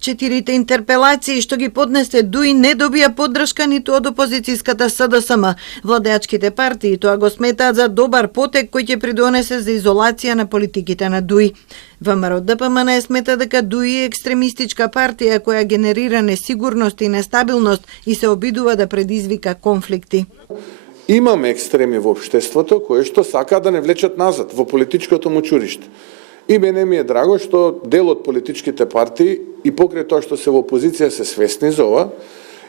4 интерпелации што ги поднесе Дуи не добија поддршка ниту од опозицијската СДСМ. Владеачките партии тоа го сметаат за добар потек кој ќе придонесе за изолација на политиките на Дуи. ВМРО ДПМН смета дека Дуи е екстремистичка партија која генерира несигурност и нестабилност и се обидува да предизвика конфликти. Имаме екстреми во општеството кои што сакаат да не влечат назад во политичкото мочуриште. И мене ми е драго што дел од политичките партии и покрај тоа што се во опозиција се свесни за ова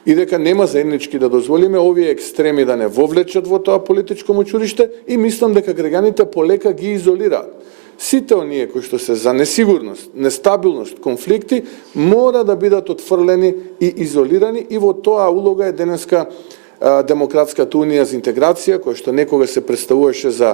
и дека нема заеднички да дозволиме овие екстреми да не вовлечат во тоа политичко мочуриште и мислам дека граѓаните полека ги изолираат. Сите оние кои што се за несигурност, нестабилност, конфликти мора да бидат отфрлени и изолирани и во тоа улога е денеска Демократската унија за интеграција, која што некога се представуваше за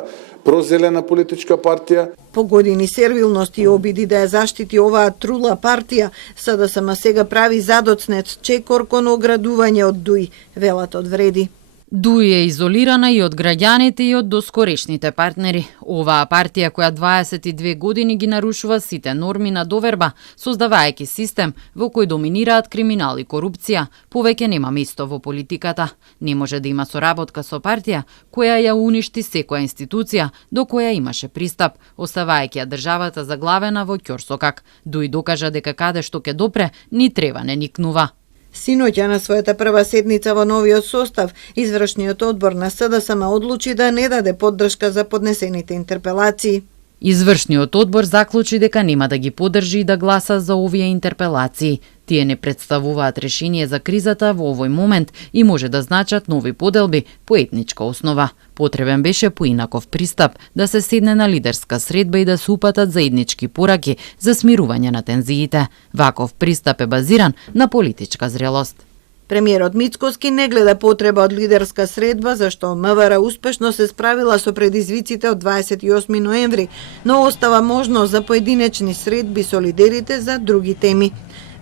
прозелена политичка партија. По години сервилност и обиди да ја заштити оваа трула партија, СДСМ сега прави задоцнет чекор кон оградување од Дуи, велат од Вреди. Дуи е изолирана и од граѓаните и од доскорешните партнери. Оваа партија која 22 години ги нарушува сите норми на доверба, создавајќи систем во кој доминираат криминал и корупција, повеќе нема место во политиката. Не може да има соработка со партија која ја уништи секоја институција до која имаше пристап, оставајќи ја државата заглавена во ќорсокак. Дуи докажа дека каде што ќе допре, ни трева не никнува. Синоќа на својата прва седница во новиот состав, извршниот одбор на СДСМ одлучи да не даде поддршка за поднесените интерпелации. Извршниот одбор заклучи дека нема да ги поддржи и да гласа за овие интерпелации. Тие не представуваат решение за кризата во овој момент и може да значат нови поделби по етничка основа. Потребен беше поинаков пристап, да се седне на лидерска средба и да се упатат заеднички пораки за смирување на тензиите. Ваков пристап е базиран на политичка зрелост. Премиерот Мицкоски не гледа потреба од лидерска средба, зашто МВР успешно се справила со предизвиците од 28 ноември, но остава можност за поединечни средби со лидерите за други теми.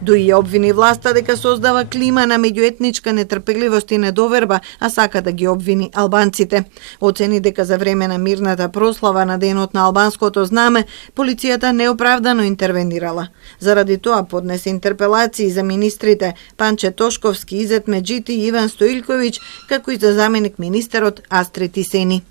Дуи ја обвини власта дека создава клима на меѓуетничка нетрпеливост и недоверба, а сака да ги обвини албанците. Оцени дека за време на мирната прослава на денот на албанското знаме, полицијата неоправдано интервенирала. Заради тоа поднесе интерпелации за министрите Панче Тошковски, Изет Меджити и Иван Стоилковиќ, како и за заменик министерот Астрид Тисени.